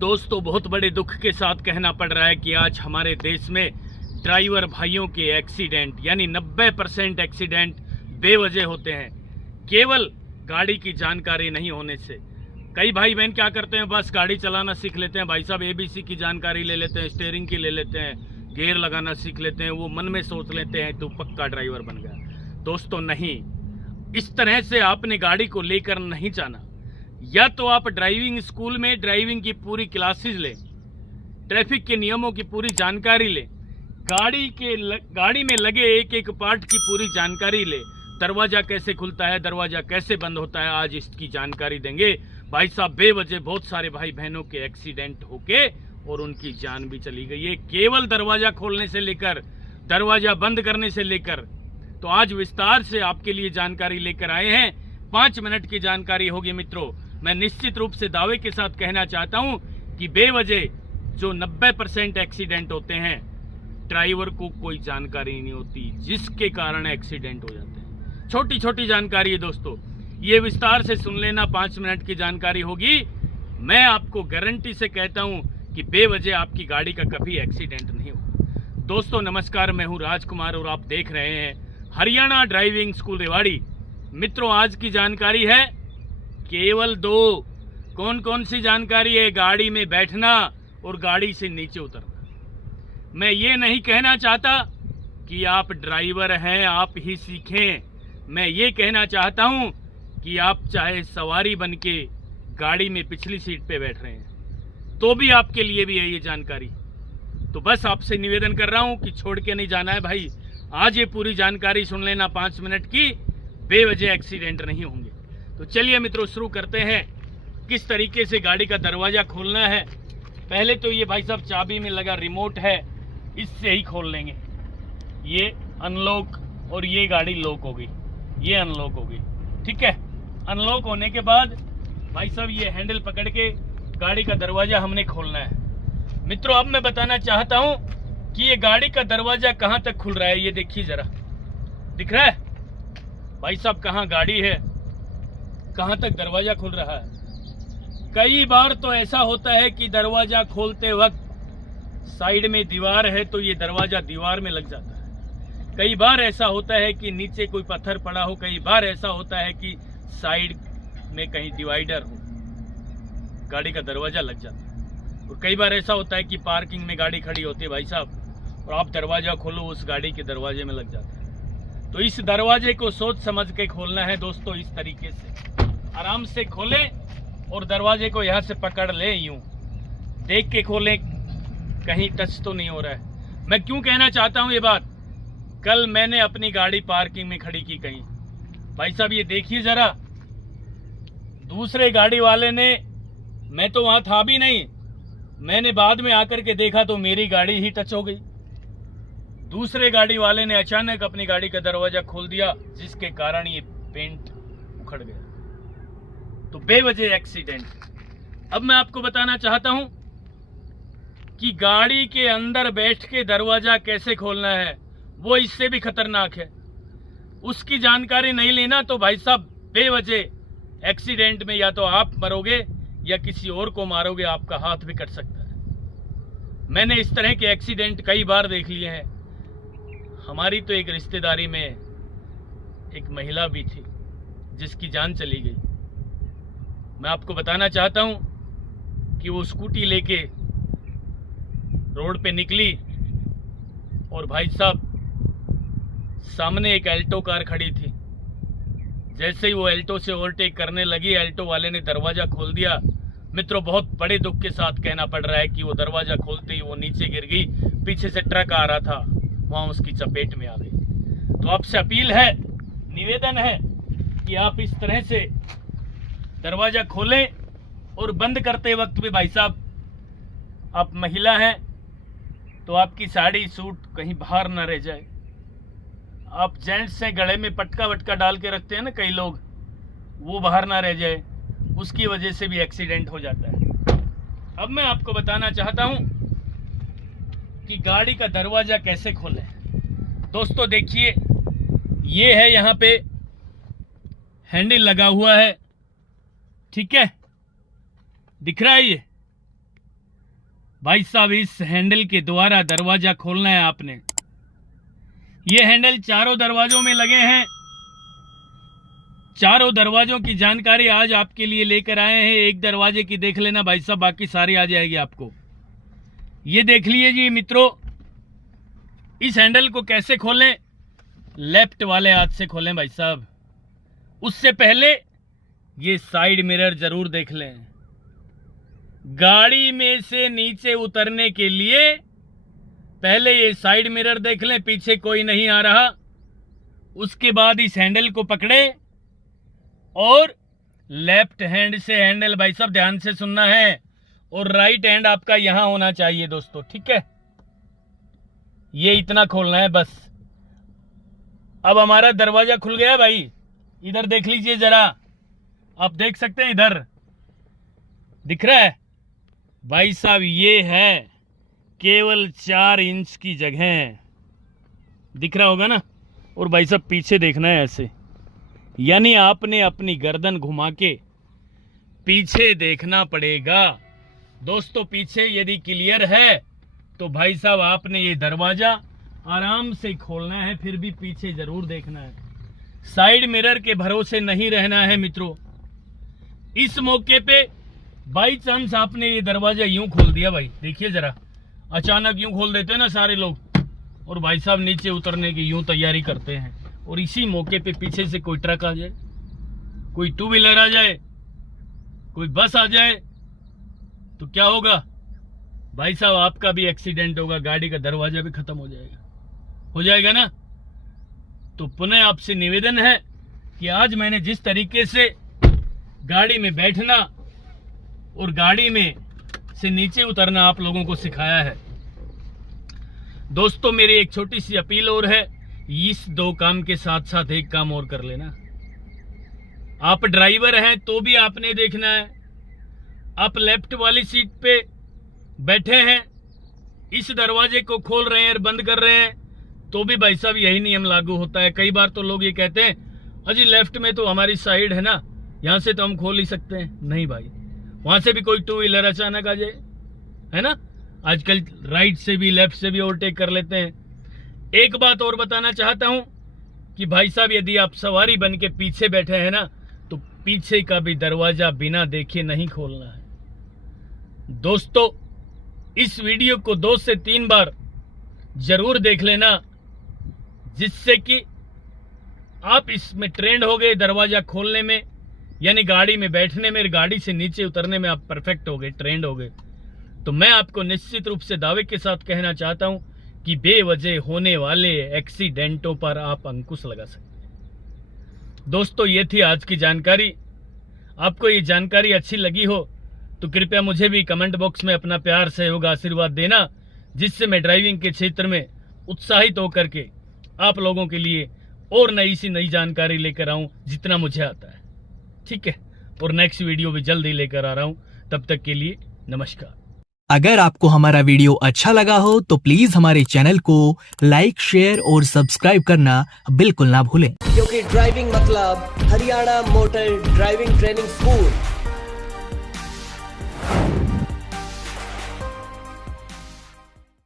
दोस्तों, बहुत बड़े दुख के साथ कहना पड़ रहा है कि आज हमारे देश में ड्राइवर भाइयों के एक्सीडेंट यानी 90% एक्सीडेंट बेवजह होते हैं, केवल गाड़ी की जानकारी नहीं होने से। कई भाई बहन क्या करते हैं, बस गाड़ी चलाना सीख लेते हैं। भाई साहब ABC की जानकारी ले लेते हैं, स्टीयरिंग की ले लेते हैं, गियर लगाना सीख लेते हैं, वो मन में सोच लेते हैं तो पक्का ड्राइवर बन गया। दोस्तों नहीं, इस तरह से आपने गाड़ी को लेकर नहीं जाना। या तो आप ड्राइविंग स्कूल में ड्राइविंग की पूरी क्लासेस लें, ट्रैफिक के नियमों की पूरी जानकारी लें, गाड़ी में लगे एक एक पार्ट की पूरी जानकारी लें। दरवाजा कैसे खुलता है, दरवाजा कैसे बंद होता है, आज इसकी जानकारी देंगे। भाई साहब, बेवजह बहुत सारे भाई बहनों के एक्सीडेंट होके और उनकी जान भी चली गई है, केवल दरवाजा खोलने से लेकर दरवाजा बंद करने से लेकर। तो आज विस्तार से आपके लिए जानकारी लेकर आए हैं। 5 मिनट की जानकारी होगी मित्रों। मैं निश्चित रूप से दावे के साथ कहना चाहता हूं कि बेवजह जो 90% एक्सीडेंट होते हैं, ड्राइवर को कोई जानकारी नहीं होती, जिसके कारण एक्सीडेंट हो जाते हैं। छोटी छोटी जानकारी है दोस्तों, ये विस्तार से सुन लेना। 5 मिनट की जानकारी होगी। मैं आपको गारंटी से कहता हूं कि बेवजह आपकी गाड़ी का कभी एक्सीडेंट नहीं होगा। दोस्तों नमस्कार, मैं हूं राजकुमार और आप देख रहे हैं हरियाणा ड्राइविंग स्कूल रेवाड़ी। मित्रों, आज की जानकारी है केवल 2। कौन कौन सी जानकारी है? गाड़ी में बैठना और गाड़ी से नीचे उतरना। मैं ये नहीं कहना चाहता कि आप ड्राइवर हैं आप ही सीखें। मैं ये कहना चाहता हूं कि आप चाहे सवारी बन के गाड़ी में पिछली सीट पे बैठ रहे हैं तो भी आपके लिए भी है ये जानकारी। तो बस आपसे निवेदन कर रहा हूं कि छोड़ के नहीं जाना है भाई। आज ये पूरी जानकारी सुन लेना 5 मिनट की, बेवजह एक्सीडेंट नहीं होंगे। तो चलिए मित्रों, शुरू करते हैं किस तरीके से गाड़ी का दरवाजा खोलना है। पहले तो ये भाई साहब चाबी में लगा रिमोट है, इससे ही खोल लेंगे। ये अनलॉक और ये गाड़ी लॉक हो गई, ये अनलॉक हो गई, ठीक है। अनलॉक होने के बाद भाई साहब ये हैंडल पकड़ के गाड़ी का दरवाजा हमने खोलना है। मित्रों, अब मैं बताना चाहता हूं कि ये गाड़ी का दरवाजा कहां तक खुल रहा है। ये देखिए जरा, दिख रहा है भाई साहब कहां गाड़ी है, कहां तक दरवाजा खुल रहा है। कई बार तो ऐसा होता है कि दरवाजा खोलते वक्त साइड में दीवार है तो ये दरवाजा दीवार में लग जाता है। कई बार ऐसा होता है कि नीचे कोई पत्थर पड़ा हो, कई बार ऐसा होता है कि साइड में कहीं डिवाइडर हो, गाड़ी का दरवाजा लग जाता है। और कई बार ऐसा होता है कि पार्किंग में गाड़ी खड़ी होती है भाई साहब, और आप दरवाजा खोलो उस गाड़ी के दरवाजे में लग जाता है। तो इस दरवाजे को सोच समझ के खोलना है दोस्तों। इस तरीके से आराम से खोलें और दरवाजे को यहाँ से पकड़ लें, यूं देख के खोलें कहीं टच तो नहीं हो रहा है। मैं क्यों कहना चाहता हूँ ये बात, कल मैंने अपनी गाड़ी पार्किंग में खड़ी की कहीं, भाई साहब ये देखिए जरा, दूसरे गाड़ी वाले ने, मैं तो वहां था भी नहीं, मैंने बाद में आकर के देखा तो मेरी गाड़ी ही टच हो गई। दूसरे गाड़ी वाले ने अचानक अपनी गाड़ी का दरवाजा खोल दिया, जिसके कारण ये पेंट उखड़ गया। तो बेवजह एक्सीडेंट। अब मैं आपको बताना चाहता हूं कि गाड़ी के अंदर बैठ के दरवाजा कैसे खोलना है, वो इससे भी खतरनाक है। उसकी जानकारी नहीं लेना तो भाई साहब बेवजह एक्सीडेंट में या तो आप मरोगे या किसी और को मारोगे, आपका हाथ भी कट सकता है। मैंने इस तरह के एक्सीडेंट कई बार देख लिए हैं। हमारी तो एक रिश्तेदारी में एक महिला भी थी जिसकी जान चली गई। मैं आपको बताना चाहता हूं कि वो स्कूटी लेके रोड पे निकली और भाई साहब सामने एक अल्टो कार खड़ी थी। जैसे ही वो अल्टो से ओवरटेक करने लगी, अल्टो वाले ने दरवाजा खोल दिया। मित्रों, बहुत बड़े दुख के साथ कहना पड़ रहा है कि वो दरवाजा खोलते ही वो नीचे गिर गई। पीछे से ट्रक आ रहा था, वहां उसकी चपेट में आ गई। तो आपसे अपील है, निवेदन है कि आप इस तरह से दरवाजा खोलें और बंद करते वक्त भी भाई साहब, आप महिला हैं तो आपकी साड़ी सूट कहीं बाहर ना रह जाए। आप जेंट्स से गले में पटका वटका डाल के रखते हैं ना कई लोग, वो बाहर ना रह जाए, उसकी वजह से भी एक्सीडेंट हो जाता है। अब मैं आपको बताना चाहता हूं कि गाड़ी का दरवाजा कैसे खोलें। दोस्तों देखिए, ये है यहाँ पे हैंडल लगा हुआ है, ठीक है, दिख रहा है ये, भाई साहब इस हैंडल के द्वारा दरवाजा खोलना है आपने। ये हैंडल चारों दरवाजों में लगे हैं। चारों दरवाजों की जानकारी आज आपके लिए लेकर आए हैं। एक दरवाजे की देख लेना भाई साहब, बाकी सारी आ जाएगी आपको। ये देख लीजिए मित्रों, इस हैंडल को कैसे खोलें। लेफ्ट वाले हाथ से खोलें भाई साहब। उससे पहले ये साइड मिरर जरूर देख लें। गाड़ी में से नीचे उतरने के लिए पहले ये साइड मिरर देख लें, पीछे कोई नहीं आ रहा। उसके बाद इस हैंडल को पकड़े और लेफ्ट हैंड से हैंडल, भाई साहब ध्यान से सुनना है, और राइट हैंड आपका यहां होना चाहिए दोस्तों, ठीक है। ये इतना खोलना है बस। अब हमारा दरवाजा खुल गया भाई। इधर देख लीजिए जरा, आप देख सकते हैं, इधर दिख रहा है भाई साहब। ये है केवल 4 इंच की जगह, दिख रहा होगा ना। और भाई साहब पीछे देखना है ऐसे, यानी आपने अपनी गर्दन घुमा के पीछे देखना पड़ेगा दोस्तों। पीछे यदि क्लियर है तो भाई साहब आपने ये दरवाजा आराम से खोलना है, फिर भी पीछे जरूर देखना है। साइड मिरर के भरोसे नहीं रहना है मित्रों। इस मौके पे बाई चांस आपने ये दरवाजा यूं खोल दिया भाई, देखिए जरा, अचानक यूं खोल देते हैं ना सारे लोग, और भाई साहब नीचे उतरने की यूं तैयारी करते हैं, और इसी मौके पे पीछे से कोई ट्रक आ जाए, कोई 2 व्हीलर आ जाए, कोई बस आ जाए, तो क्या होगा भाई साहब, आपका भी एक्सीडेंट होगा, गाड़ी का दरवाजा भी खत्म हो जाएगा ना। तो पुनः आपसे निवेदन है कि आज मैंने जिस तरीके से गाड़ी में बैठना और गाड़ी में से नीचे उतरना आप लोगों को सिखाया है दोस्तों, मेरी एक छोटी सी अपील और है, इस 2 काम के साथ साथ एक काम और कर लेना। आप ड्राइवर हैं तो भी आपने देखना है। आप लेफ्ट वाली सीट पे बैठे हैं, इस दरवाजे को खोल रहे हैं और बंद कर रहे हैं, तो भी भाई साहब यही नियम लागू होता है। कई बार तो लोग ये कहते हैं अजी लेफ्ट में तो हमारी साइड है ना, यहां से तो हम खोल ही सकते हैं। नहीं भाई, वहां से भी कोई 2 व्हीलर अचानक आ जाए, है ना। आजकल राइट से भी लेफ्ट से भी ओवरटेक कर लेते हैं। एक बात और बताना चाहता हूं कि भाई साहब यदि आप सवारी बन के पीछे बैठे हैं ना, तो पीछे का भी दरवाजा बिना देखे नहीं खोलना है दोस्तों। इस वीडियो को 2 से 3 बार जरूर देख लेना, जिससे कि आप इसमें ट्रेंड हो गए दरवाजा खोलने में, यानी गाड़ी में बैठने में, गाड़ी से नीचे उतरने में आप परफेक्ट हो गए, ट्रेंड हो गए। तो मैं आपको निश्चित रूप से दावे के साथ कहना चाहता हूं कि बेवजह होने वाले एक्सीडेंटों पर आप अंकुश लगा सकते हैं दोस्तों। ये थी आज की जानकारी। आपको ये जानकारी अच्छी लगी हो तो कृपया मुझे भी कमेंट बॉक्स में अपना प्यार, सहयोग, आशीर्वाद देना, जिससे मैं ड्राइविंग के क्षेत्र में उत्साहित होकर के आप लोगों के लिए और नई जानकारी लेकर आऊं जितना मुझे आता है, ठीक है। और नेक्स्ट वीडियो भी जल्द ही लेकर आ रहा हूं, तब तक के लिए नमस्कार। अगर आपको हमारा वीडियो अच्छा लगा हो तो प्लीज हमारे चैनल को लाइक, शेयर और सब्सक्राइब करना बिल्कुल ना भूलें, क्योंकि ड्राइविंग मतलब Haryana motor driving training school.